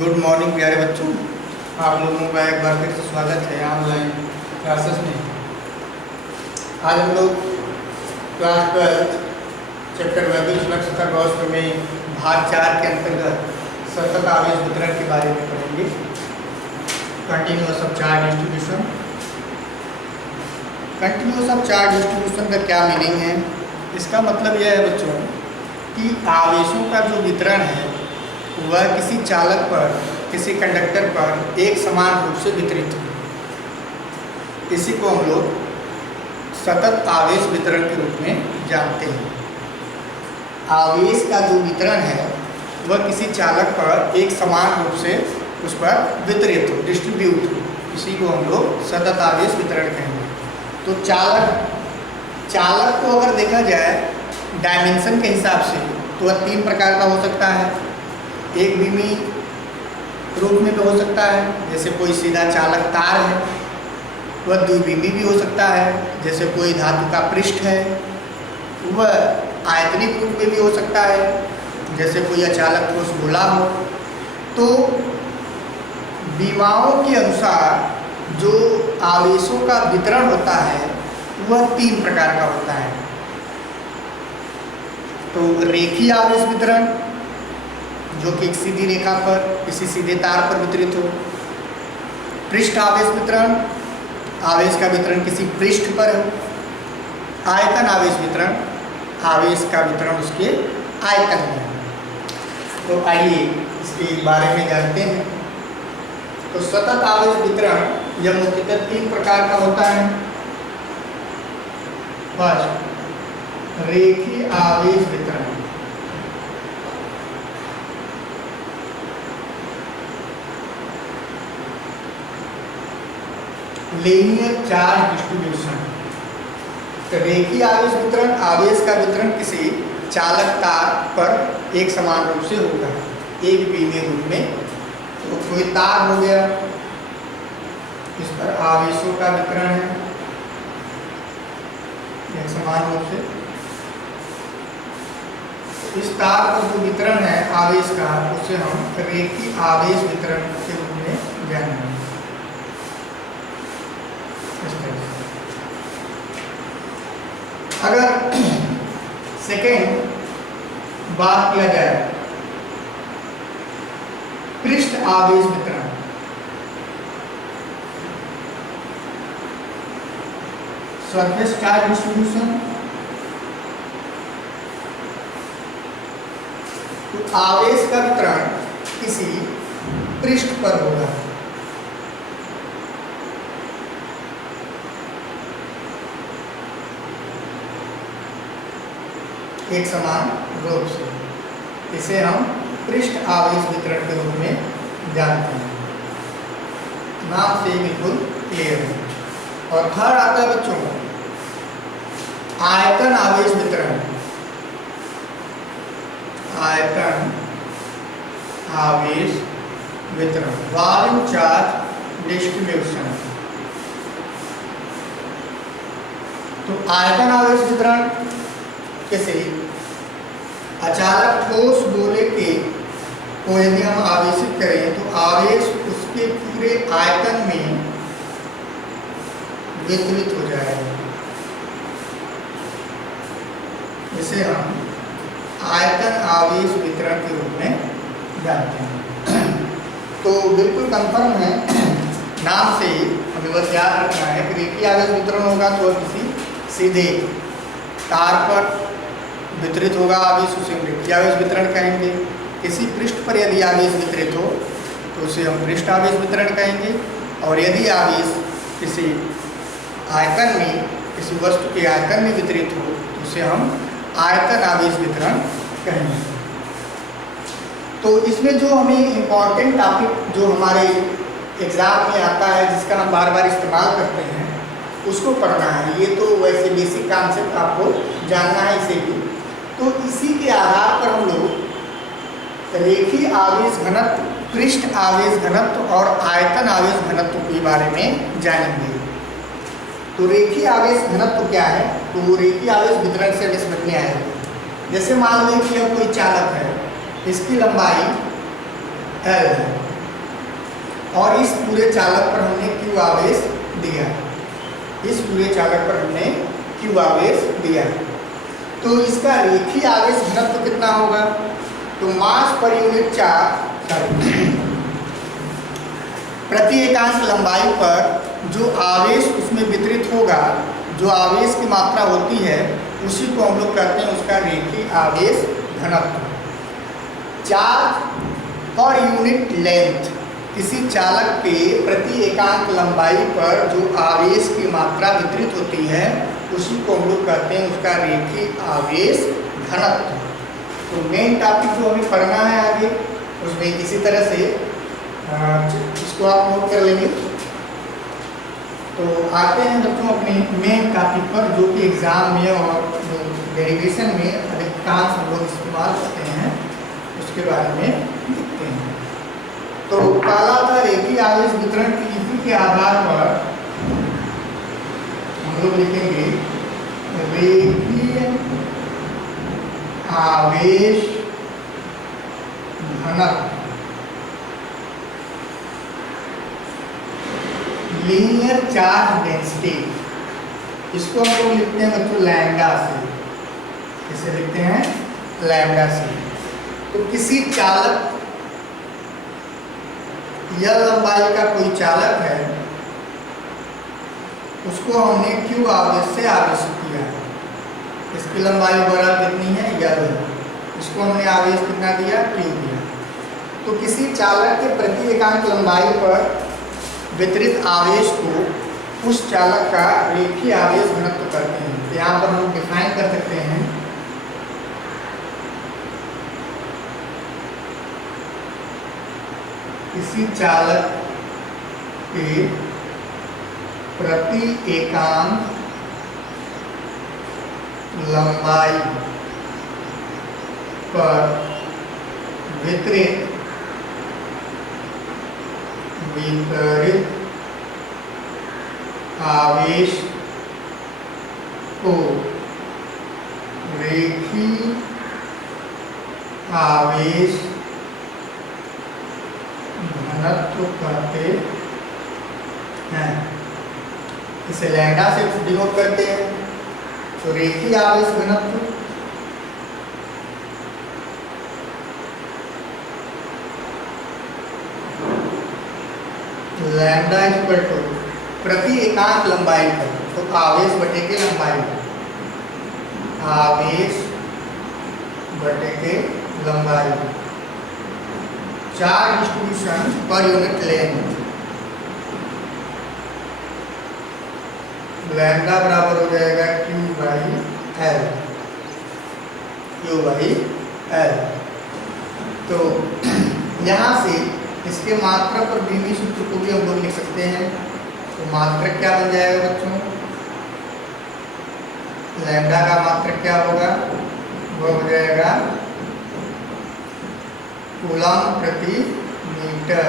Good morning प्यारे बच्चों, आप लोगों का एक बार फिर से स्वागत है ऑनलाइन क्लासेस में। आज हम लोग क्लास 12 चैप्टर वैद्युत फ्लक्स तथा गॉस प्रमेय भाग 4 के अंतर्गत सतत आवेश वितरण के बारे में पढ़ेंगे। Continuous of charge distribution. Continuous of charge distribution का क्या मीनिंग है? इसका मतलब यह है बच्चों कि आवेशों का जो वितरण है वह किसी चालक पर, किसी कंडक्टर पर एक समान रूप से वितरित हो। इसी को हम लोग सतत आवेश वितरण के रूप में जानते हैं। आवेश का जो वितरण है वह किसी चालक पर एक समान रूप से उस पर वितरित हो, डिस्ट्रीब्यूट हो। इसी को हम लोग सतत आवेश वितरण कहेंगे। तो चालक को अगर देखा जाए डायमेंशन के हिसाब से तो वह 3 प्रकार का हो सकता है। एक बीमी रूप में भी हो सकता है, जैसे कोई सीधा चालक तार है। वह द्विबीमी भी हो सकता है, जैसे कोई धातु का पृष्ठ है। वह आयतनिक रूप में भी हो सकता है, जैसे कोई अचालक ठोस गोला हो। तो बीमाओं के अनुसार जो आवेशों का वितरण होता है वह 3 प्रकार का होता है। तो रेखीय आवेश वितरण, जो कि एक सीधी रेखा पर किसी सीधे तार पर वितरित हो। पृष्ठ आवेश वितरण, आवेश का वितरण किसी पृष्ठ पर हो। आयतन आवेश वितरण, आवेश का वितरण उसके आयतन में हो। तो आइए इसके बारे में जानते हैं। तो सतत आवेश वितरण यह मुख्यतः 3 प्रकार का होता है। फर्स्ट, रेखीय आवेश वितरण। Linear charge distribution. रेखीय आवेश वितरण, आवेश का वितरण किसी चालक तार पर एक समान रूप से होगा, एक बीमी रूप में। तो कोई तार हो गया, इस पर आवेशों का वितरण है एक समान रूप से। इस तार पर जो वितरण है आवेश का, उसे हम रेखीय आवेश वितरण के रूप में जानेंगे। अगर सेकेंड बात किया जाए पृष्ठ आवेश वितरण, सरफेस चार्ज डिस्ट्रीब्यूशन। तो आवेश का वितरण किसी पृष्ठ पर होगा। एक समान रूप से, इसे हम पृष्ठ आवेश वितरण के रूप में जानते हैं। नाम से बिल्कुल क्लियर है। और थर्ड आता है बच्चों आयतन आवेश वितरण। आयतन आवेश वितरण, वॉल्यूम चार्ज डिस्ट्रीब्यूशन। तो आयतन आवेश वितरण कैसे? अचालक ठोस गोले को यदि हम आवेशित करें तो आवेश उसके पूरे आयतन में वितरित हो जाएगा। इसे हम आयतन आवेश वितरण के रूप में जानते हैं। तो बिल्कुल कंफर्म है, नाम से हमें बस याद रखना है कि रेखीय आवेश वितरण होगा तो किसी सीधे तार पर वितरित होगा आवेश, उसे हम रेखीय आवेश वितरण कहेंगे। किसी पृष्ठ पर यदि आवेश वितरित हो तो उसे हम पृष्ठ आवेश वितरण कहेंगे। और यदि आवेश किसी आयतन में, किसी वस्तु के आयतन में वितरित हो तो उसे हम आयतन आवेश वितरण कहेंगे। तो इसमें जो हमें इम्पॉर्टेंट टॉपिक जो हमारे एग्जाम में आता है, जिसका हम बार बार इस्तेमाल करते हैं, उसको पढ़ना है। ये तो वैसे बेसिक कॉन्सेप्ट आपको जानना है इसे भी। तो इसी के आधार पर हम लोग रेखीय आवेश घनत्व, पृष्ठ आवेश घनत्व और आयतन आवेश घनत्व के बारे में जानेंगे। तो रेखीय आवेश घनत्व क्या है? तो रेखीय आवेश वितरण से हमें समझ में आएगा। जैसे मान लीजिए कि अब कोई चालक है, इसकी लंबाई L है और इस पूरे चालक पर हमने Q आवेश दिया, इस पूरे चालक पर हमने Q आवेश दिया, तो इसका रेखीय आवेश घनत्व कितना होगा? तो मास पर यूनिट चार्ज प्रति एकांक लंबाई पर जो आवेश उसमें वितरित होगा, जो आवेश की मात्रा होती है, उसी को हम लोग कहते हैं उसका रेखीय आवेश घनत्व। चार्ज और यूनिट लेंथ, किसी चालक के प्रति एकांक लंबाई पर जो आवेश की मात्रा वितरित होती है, उसी को हम लोग कहते हैं उसका रेखीय आवेश घनत्व। तो मेन टॉपिक जो हमें पढ़ना है आगे, उसमें किसी तरह से इसको आप नोट कर लेंगे। तो आते हैं बच्चों अपने मेन टॉपिक पर, जो कि एग्जाम में और डेरिवेशन में अधिकांश हम लोग इस्तेमाल करते हैं, उसके बारे में लिखते हैं। तो पहला था रेखीय आवेश वितरण की नीति के आधार पर हम लोग लिखेंगे रेखीय आवेश घनत्व, लीनियर चार्ज डेंसिटी। इसको हम लोग लिखते हैं बच्चों लैम्डा से। इसे लिखते हैं लैम्डा से। तो किसी चालक, यह लंबाई का कोई चालक है, उसको हमने Q आवेश से आवेशित किया है। इसकी लंबाई बराबर कितनी है? L। इसको हमने आवेश कितना दिया? Q दिया। तो किसी चालक के प्रति एकांक लंबाई पर वितरित आवेश को उस चालक का रेखीय आवेश घनत्व करते हैं। तो यहाँ पर हम डिफाइन कर सकते हैं किसी चालक के प्रति एकांक लंबाई पर वितरित आवेश को रेखीय आवेश घनत्व कहते हैं। इसे लैम्डा से डिनोट करते हैं। तो रेखीय आवेश घनत्व लैम्डा इक्वल टू प्रति एकांक लंबाई पर, तो आवेश बटे के लंबाई, आवेश बटे के लंबाई, charge distribution per unit length. Lambda बराबर हो जाएगा Q/L, Q/L। तो यहाँ से इसके मात्रक और द्विमीय सूत्र को भी हम लोग लिख सकते हैं। तो मात्रक क्या बन जाएगा बच्चों? लैम्डा का मात्रक क्या होगा? वो हो जाएगा कूलम प्रति मीटर।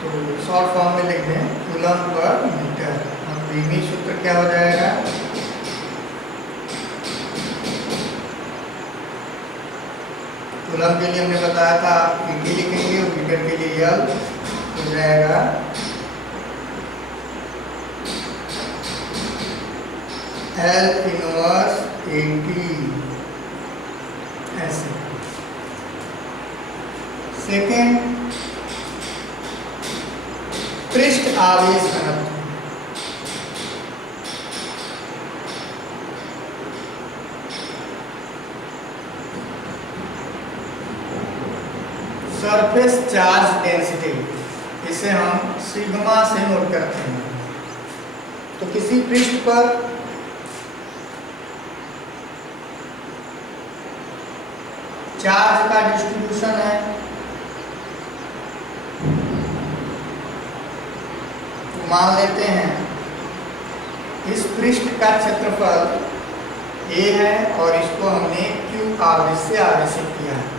तो शॉर्ट फॉर्म में लिख दें कूलम पर मीटर। और द्विमीय सूत्र क्या हो जाएगा? कूलम के लिए हमने बताया था ईटी लिखेंगे और मीटर के लिए L हो जाएगा L इनवर्स 80 ऐसे। सेकेंड, पृष्ठ आवेश घनत्व। सरफेस चार्ज डेंसिटी, इसे हम सिग्मा से नोट करते हैं। तो किसी पृष्ठ पर चार्ज का डिस्ट्रीब्यूशन है, तो मान लेते हैं इस पृष्ठ का क्षेत्रफल A है और इसको हमने Q आवेश से आवेशित किया है।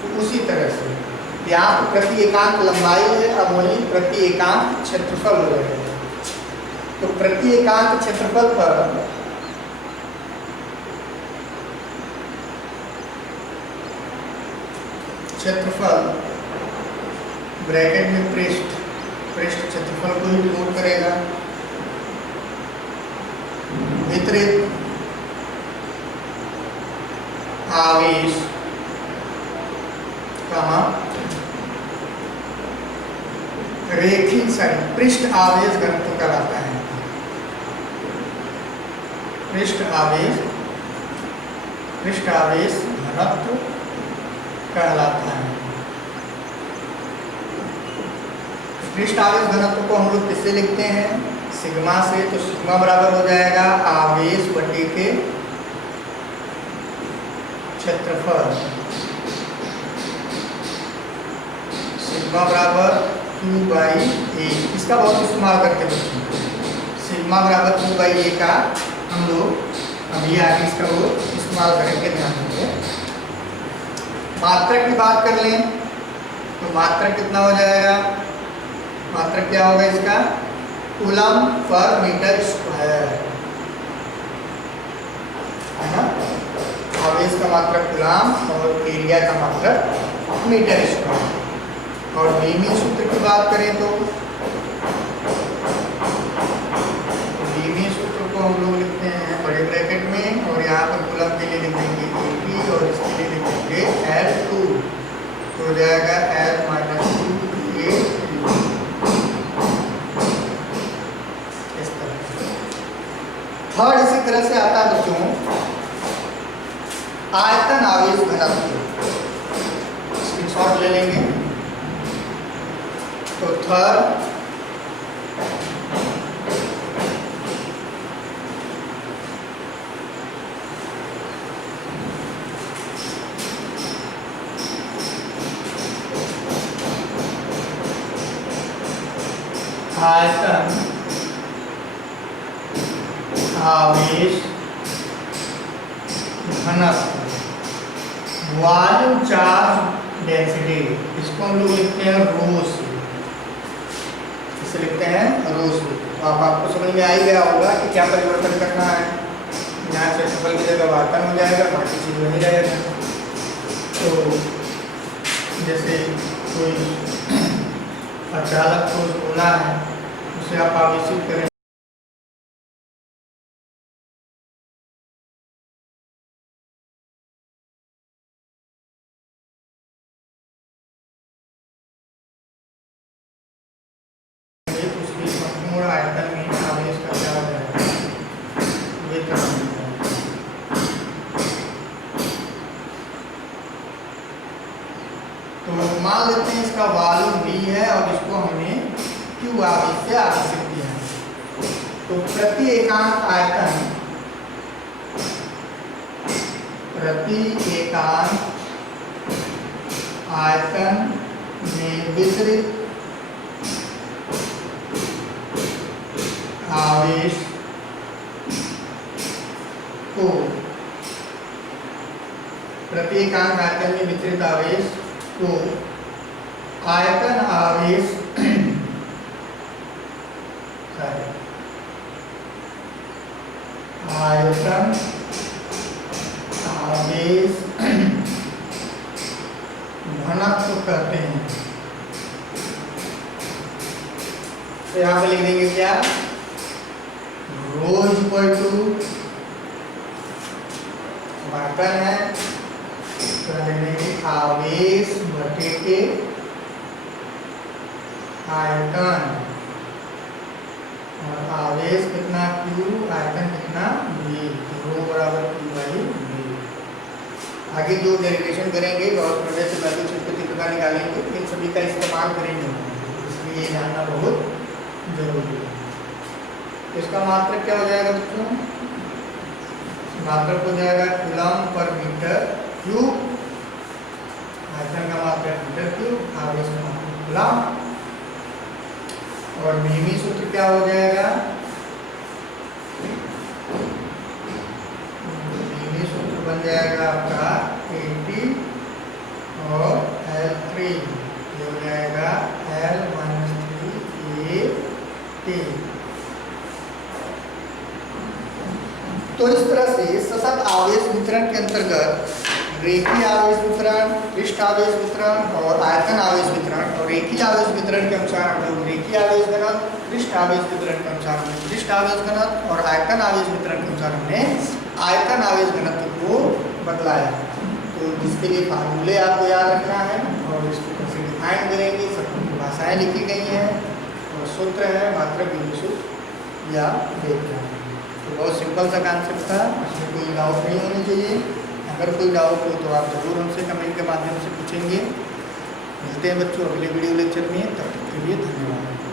तो उसी तरह से यहाँ पर प्रति एकांक लंबाई है, अब वही प्रति एकांक क्षेत्रफल हो जाएगा। तो प्रति एकांक क्षेत्रफल पर क्षेत्रफल ब्रैकेट में पृष्ठ पृष्ठ क्षेत्रफल को ही डिनोट करेगा। वितरित आवेश रेखीय पृष्ठ आवेश घनत्व कहलाता है। पृष्ठ आवेश घनत्व कहलाता है। पृष्ठ आवेश घनत्व को हम लोग किससे लिखते हैं? सिग्मा से। तो सिग्मा बराबर हो जाएगा आवेश बटे के क्षेत्रफल। सिग्मा बराबर Q बाई ए। इसका बहुत इस्तेमाल करते हैं बच्चों। सिग्मा बराबर Q बाई ए का हम लोग अभी आगे इसका वो इस्तेमाल करेंगे, ध्यान रखिए। मात्रक की बात कर लें तो मात्रक कितना हो जाएगा? मात्रक क्या होगा इसका? कूलम पर मीटर स्क्वायर, है ना। आवेश का मात्रक कूलम और एरिया का मात्रक मीटर स्क्वायर। और बीमी सूत्र की बात करें तो बीमी सूत्र को हम लोग लिखते हैं बड़े ब्रैकेट में, और यहाँ पर कूलम के लिए लिख देंगे AP और इसके लिए लिख देंगे L2। तो हो जाएगा L माइनस 2A। इस तरह थर्ड इसी तरह से आता है बच्चों आयतन आवेश घनत्व। स्क्रीनशॉट ले लेंगे। तो थर्ड आयतन आवेश घनत्व वॉल्यूम चार्ज डेंसिटी, इसको हम लोग लिखते हैं रो से। इसे लिखते हैं रो से। तो आपको समझ में आ ही गया होगा कि क्या परिवर्तन करना है। यहाँ क्षेत्रफल की जगह आयतन हो जाएगा, बाकी चीज वही रहेगा। तो जैसे कोई अचालक को बोला है, उसे आप आवेशित करें तो उसकी संपूर्ण आयतन में आवेश का क्या हो जाएगा? वितरण। तो मान लेते हैं इसका वॉल्यूम V है और इसको हमने Q आवेश से आवेशित किया है। तो प्रति एकांक आयतन में वितरित आवेश को प्रति एकांक आयतन में वितरित आवेश को आयतन आवेश आयतन आवेश घनत्व कहते हैं। तो यहाँ पे लिख देंगे क्या? रो इक्वल टू आयतन है, तो लिख देंगे आवेश बटे के आयतन। और आवेश कितना Q, आयतन कितना V। रो बराबर Q बाई V। आगे जो डेरिवेशन करेंगे गॉस मॉडल से मैट्रिक्स उत्पत्ति प्रकार निकालेंगे, इन सभी का इस्तेमाल करेंगे, इसलिए ये जानना बहुत जरूरी है। इसका मात्रक क्या हो जाएगा बच्चों? मात्रक हो जाएगा कूलम पर मीटर क्यूब। आयतन का मात्रक मीटर क्यूब, आवेश का मात्रक कूलम। और बीमी सूत्र क्या हो जाएगा? बीमी सूत्र बन जाएगा आपका AP और L3। ये हो जाएगा L माइनस 3AP। तो इस तरह से सतत आवेश वितरण के अंतर्गत रेखीय आवेश वितरण, पृष्ठ आवेश वितरण और आयतन आवेश वितरण, और रेखीय आवेश वितरण के अनुसार हम लोग रेखीय पृष्ठीय आवेश घनत्व, पृष्ठ आवेश वितरण के अनुसार हमने पृष्ठ आवेश घनत्व और आयतन आवेश वितरण के अनुसार हमने आयतन आवेश घनत्व को बदलाया। तो इसके लिए फार्मूले आपको याद रखना है और इसको कैसे डिफाइन करेंगे, सब भाषाएं लिखी गई हैं और सूत्र है मात्रक बिंदु सूत्र या वेग। तो बहुत सिंपल सा कॉन्सेप्ट था, इसमें कोई डाउट नहीं होनी चाहिए। अगर कोई डाउट हो तो आप ज़रूर हमसे कमेंट के माध्यम से पूछेंगे। मिलते हैं बच्चों अगले वीडियो लेक्चर में, तब तक के लिए धन्यवाद।